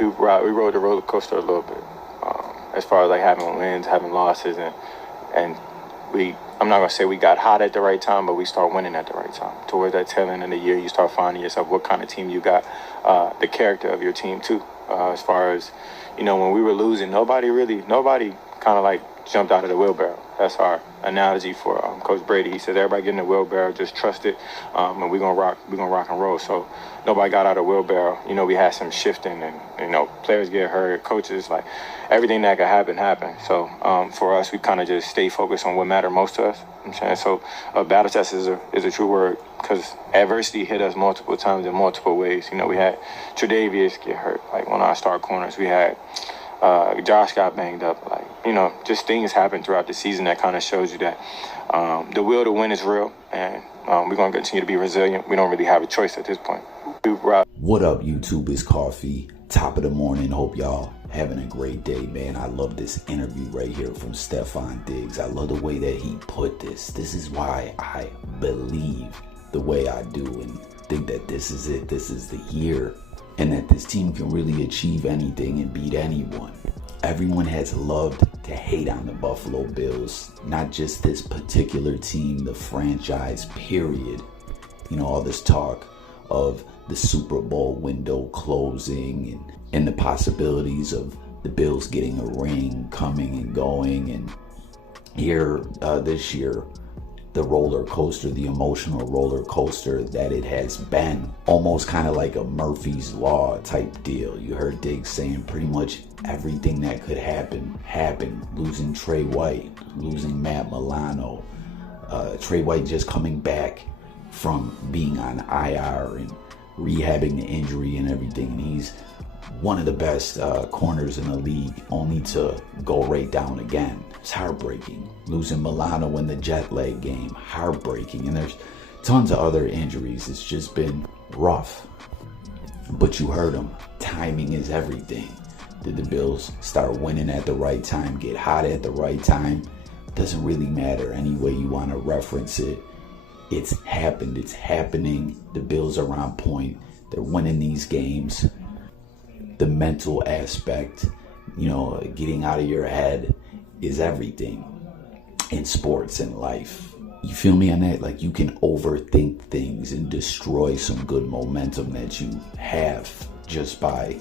We rode the roller coaster a little bit, as far as like having wins, having losses, and I'm not gonna say we got hot at the right time, but we start winning at the right time. Towards that tail end of the year, you start finding yourself what kind of team you got, the character of your team too. As far as, when we were losing, nobody kind of like jumped out of the wheelbarrow. That's our analogy for Coach Brady. He said, everybody get in the wheelbarrow, just trust it, and we're gonna rock and roll. So nobody got out of the wheelbarrow. We had some shifting, and players get hurt, coaches, like everything that could happen happened. So for us, we kind of just stay focused on what mattered most to us. I'm saying, so a battle test is a true word, because adversity hit us multiple times in multiple ways. We had Tre'Davious get hurt, like one of our star corners. We had Josh got banged up. Like, just things happen throughout the season that kind of shows you that the will to win is real, and we're going to continue to be resilient. We don't really have a choice at this point. What up, YouTube? It's Coffee. Top of the morning. Hope y'all having a great day, man. I love this interview right here from Stefon Diggs. I love the way that he put this. This is why I believe the way I do and think that this is it. This is the year, and that this team can really achieve anything and beat anyone. Everyone has loved to hate on the Buffalo Bills, not just this particular team, the franchise, period. All this talk of the Super Bowl window closing and the possibilities of the Bills getting a ring coming and going. And here this year, the roller coaster, the emotional roller coaster that it has been, almost kind of like a Murphy's Law type deal. You heard Diggs saying pretty much everything that could happen happened. Losing Trey White, losing Matt Milano, Trey White just coming back from being on IR and rehabbing the injury and everything. And he's one of the best corners in the league, only to go right down again. It's heartbreaking. Losing Milano in the jet lag game, heartbreaking. And there's tons of other injuries. It's just been rough. But you heard him. Timing is everything. Did the Bills start winning at the right time, get hot at the right time? Doesn't really matter any way you want to reference it. It's happened. It's happening. The Bills are on point. They're winning these games. The mental aspect, getting out of your head is everything in sports and life. You feel me on that? Like, you can overthink things and destroy some good momentum that you have just by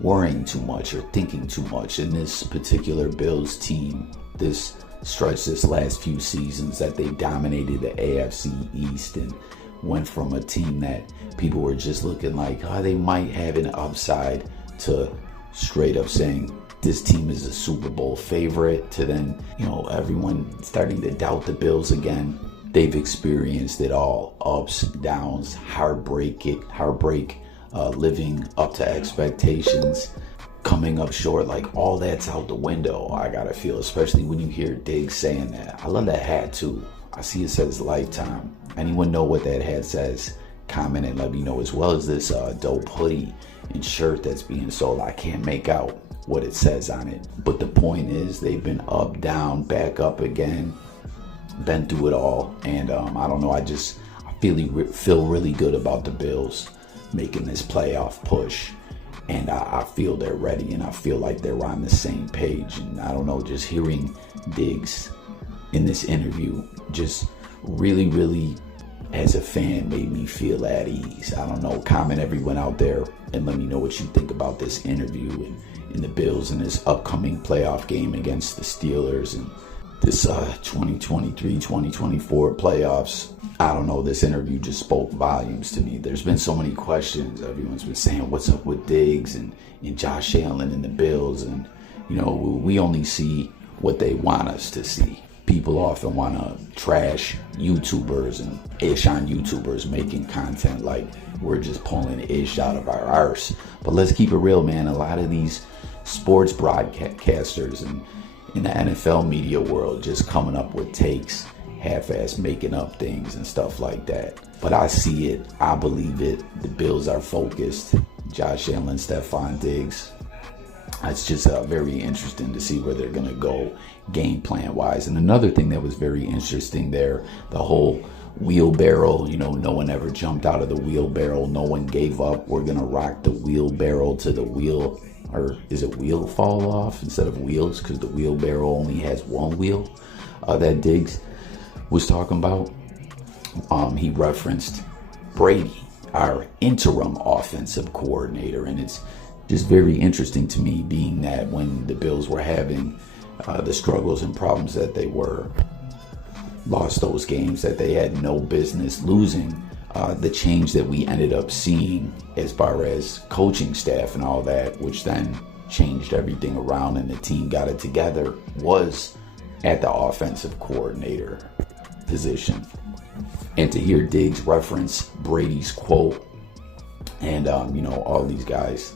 worrying too much or thinking too much. In this particular Bills team, this stretch, this last few seasons that they dominated the AFC East and went from a team that people were just looking like, they might have an upside, to straight up saying this team is a Super Bowl favorite, to then, everyone starting to doubt the Bills again. They've experienced it all, ups, downs, heartbreak, living up to expectations, coming up short, like all that's out the window, I gotta feel, especially when you hear Diggs saying that. I love that hat too. I see it says Lifetime. Anyone know what that hat says? Comment and let me know, as well as this dope hoodie and shirt that's being sold. I can't make out what it says on it, but the point is, they've been up, down, back up again, been through it all. And I don't know, I feel really good about the Bills making this playoff push. And I feel they're ready, and I feel like they're on the same page. And I don't know, just hearing Diggs in this interview just really, as a fan, made me feel at ease. I don't know, comment everyone out there and let me know what you think about this interview and the Bills and this upcoming playoff game against the Steelers and this 2023-2024 playoffs. I don't know, this interview just spoke volumes to me. There's been so many questions. Everyone's been saying, what's up with Diggs and Josh Allen and the Bills? And, we only see what they want us to see. People often want to trash YouTubers and ish on YouTubers making content like we're just pulling ish out of our arse. But let's keep it real, man. A lot of these sports broadcasters and in the NFL media world just coming up with takes, half-ass making up things and stuff like that. But I see it. I believe it. The Bills are focused. Josh Allen, Stefon Diggs. It's just very interesting to see where they're going to go game plan wise. And another thing that was very interesting there, the whole wheelbarrow, no one ever jumped out of the wheelbarrow. No one gave up. We're going to rock the wheelbarrow to the wheel or is it wheel fall off instead of wheels, because the wheelbarrow only has one wheel, that Diggs was talking about. He referenced Brady, our interim offensive coordinator, and it's just very interesting to me, being that when the Bills were having the struggles and problems that they lost those games that they had no business losing, the change that we ended up seeing as far as coaching staff and all that, which then changed everything around and the team got it together, was at the offensive coordinator position. And to hear Diggs reference Brady's quote and, all these guys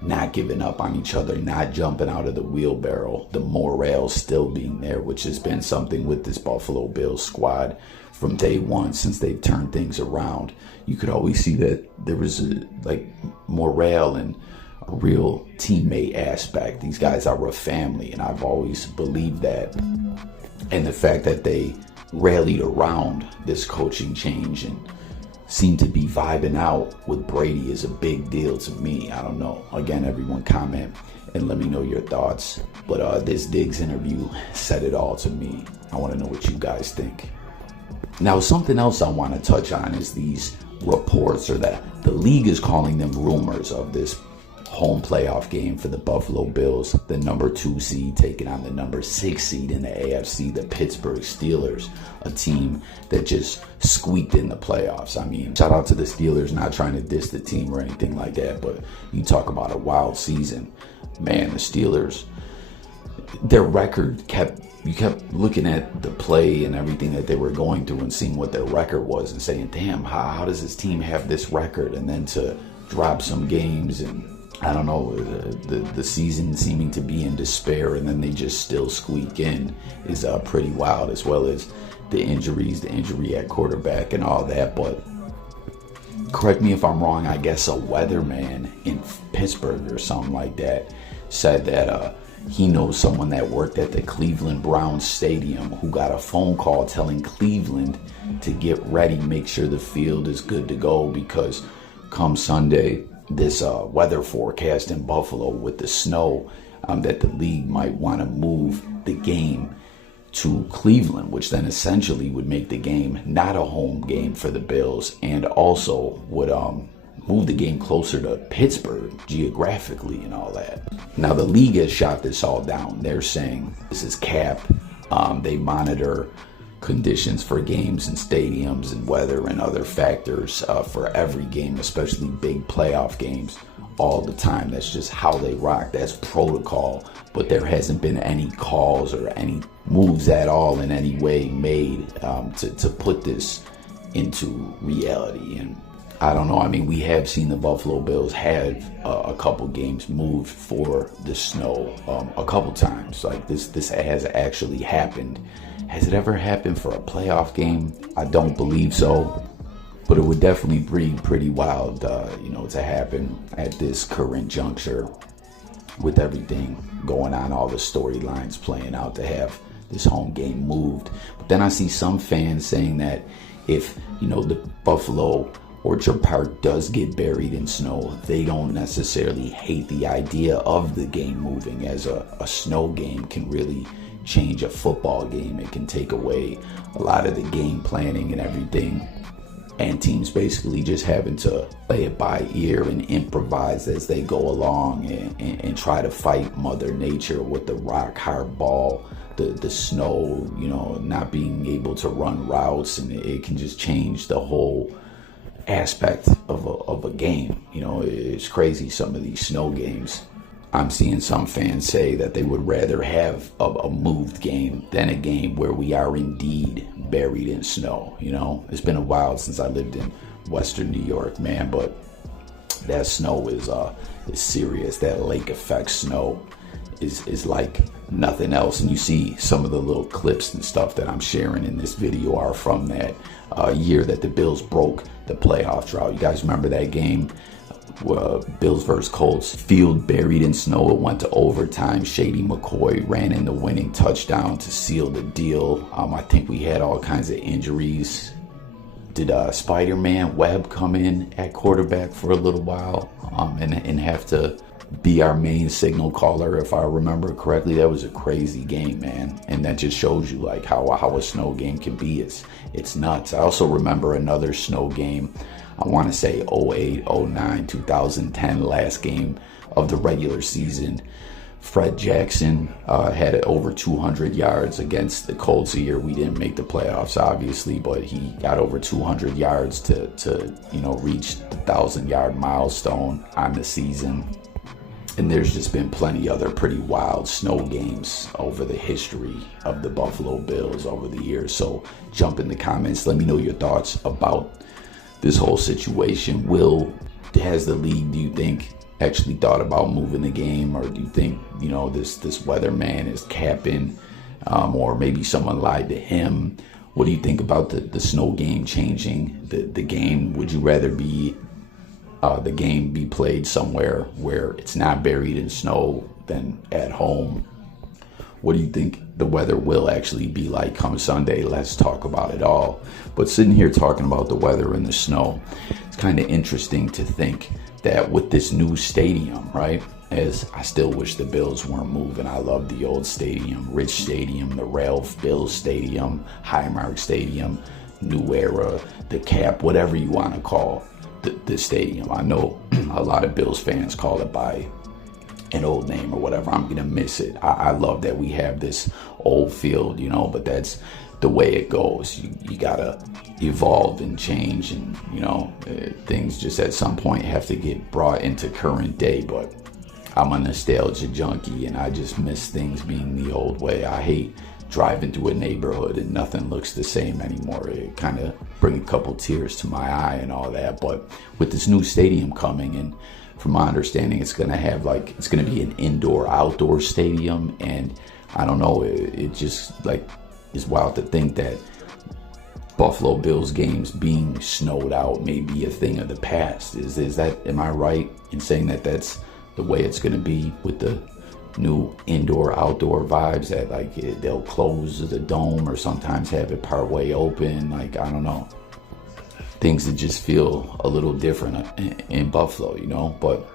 not giving up on each other, not jumping out of the wheelbarrow, the morale still being there, which has been something with this Buffalo Bills squad from day one since they've turned things around. You could always see that there was morale and a real teammate aspect. These guys are a family, and I've always believed that. And the fact that they rallied around this coaching change and seem to be vibing out with Brady is a big deal to me. I don't know. Again, everyone comment and let me know your thoughts. But this Diggs interview said it all to me. I want to know what you guys think. Now, something else I want to touch on is these reports, or that the league is calling them rumors, of this home playoff game for the Buffalo Bills, the number 2 seed taking on the number 6 seed in the AFC, the Pittsburgh Steelers, a team that just squeaked in the playoffs. I mean, shout out to the Steelers, not trying to diss the team or anything like that, but you talk about a wild season. Man, the Steelers, their record you kept looking at the play and everything that they were going through and seeing what their record was and saying, damn, how does this team have this record? And then to drop some games and I don't know, the season seeming to be in despair, and then they just still squeak in is pretty wild, as well as the injuries, the injury at quarterback and all that. But correct me if I'm wrong, I guess a weatherman in Pittsburgh or something like that said that he knows someone that worked at the Cleveland Browns stadium who got a phone call telling Cleveland to get ready, make sure the field is good to go, because come Sunday, this weather forecast in Buffalo with the snow, that the league might want to move the game to Cleveland, which then essentially would make the game not a home game for the Bills, and also would move the game closer to Pittsburgh geographically and all that. Now, the league has shot this all down. They're saying this is cap. They monitor conditions for games and stadiums and weather and other factors for every game, especially big playoff games, all the time. That's just how they rock. That's protocol. But there hasn't been any calls or any moves at all in any way made to put this into reality. And I don't know. I mean, we have seen the Buffalo Bills have a couple games moved for the snow a couple times. Like this has actually happened. Has it ever happened for a playoff game? I don't believe so. But it would definitely be pretty wild, to happen at this current juncture with everything going on, all the storylines playing out, to have this home game moved. But then I see some fans saying that if, the Buffalo Orchard Park does get buried in snow, they don't necessarily hate the idea of the game moving, as a snow game can really change a football game. It can take away a lot of the game planning and everything, and teams basically just having to play it by ear and improvise as they go along and try to fight Mother Nature with the rock hard ball, the snow, not being able to run routes, and it can just change the whole aspect of a game. It's crazy, some of these snow games. I'm seeing some fans say that they would rather have a moved game than a game where we are indeed buried in snow. It's been a while since I lived in Western New York, man, but that snow is serious. That lake effect snow is like nothing else. And you see some of the little clips and stuff that I'm sharing in this video are from that year that the Bills broke the playoff drought. You guys remember that game? Bills versus Colts, field buried in snow. It went to overtime. Shady McCoy ran in the winning touchdown to seal the deal. I think we had all kinds of injuries. Did Spider-Man Webb come in at quarterback for a little while and have to be our main signal caller, if I remember correctly. That was a crazy game, man. And that just shows you like how a snow game can be. It's nuts. I also remember another snow game. I want to say 08, 09, 2010, last game of the regular season. Fred Jackson had over 200 yards against the Colts a year. We didn't make the playoffs, obviously, but he got over 200 yards to reach the 1,000-yard milestone on the season. And there's just been plenty other pretty wild snow games over the history of the Buffalo Bills over the years. So jump in the comments. Let me know your thoughts about this whole situation. Has the league, do you think, actually thought about moving the game? Or do you think, this weatherman is capping, or maybe someone lied to him? What do you think about the snow game changing the game? Would you rather the game be played somewhere where it's not buried in snow than at home? What do you think the weather will actually be like come Sunday? Let's talk about it all. But sitting here talking about the weather and the snow, it's kind of interesting to think that with this new stadium, right? As I still wish the Bills weren't moving. I love the old stadium, Rich Stadium, the Ralph Bills Stadium, Highmark Stadium, New Era, the Cap, whatever you want to call the stadium. I know a lot of Bills fans call it by an old name or whatever. I'm gonna miss it. I love that we have this old field, but that's the way it goes. You gotta evolve and change, and things just at some point have to get brought into current day. But I'm a nostalgia junkie, and I just miss things being the old way. I hate driving through a neighborhood and nothing looks the same anymore. It kind of bring a couple tears to my eye and all that. But with this new stadium coming, and from my understanding, it's going to be an indoor-outdoor stadium. And I don't know, it just is wild to think that Buffalo Bills games being snowed out may be a thing of the past. Am I right in saying that that's the way it's going to be with the new indoor-outdoor vibes, that they'll close the dome or sometimes have it partway open? I don't know. Things that just feel a little different in Buffalo, but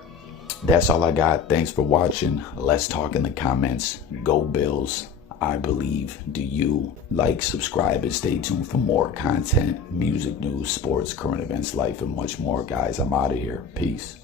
that's all I got. Thanks for watching. Let's talk in the comments. Go Bills. I believe. Do you? Like, subscribe, and stay tuned for more content, music, news, sports, current events, life, and much more. Guys, I'm out of here. Peace.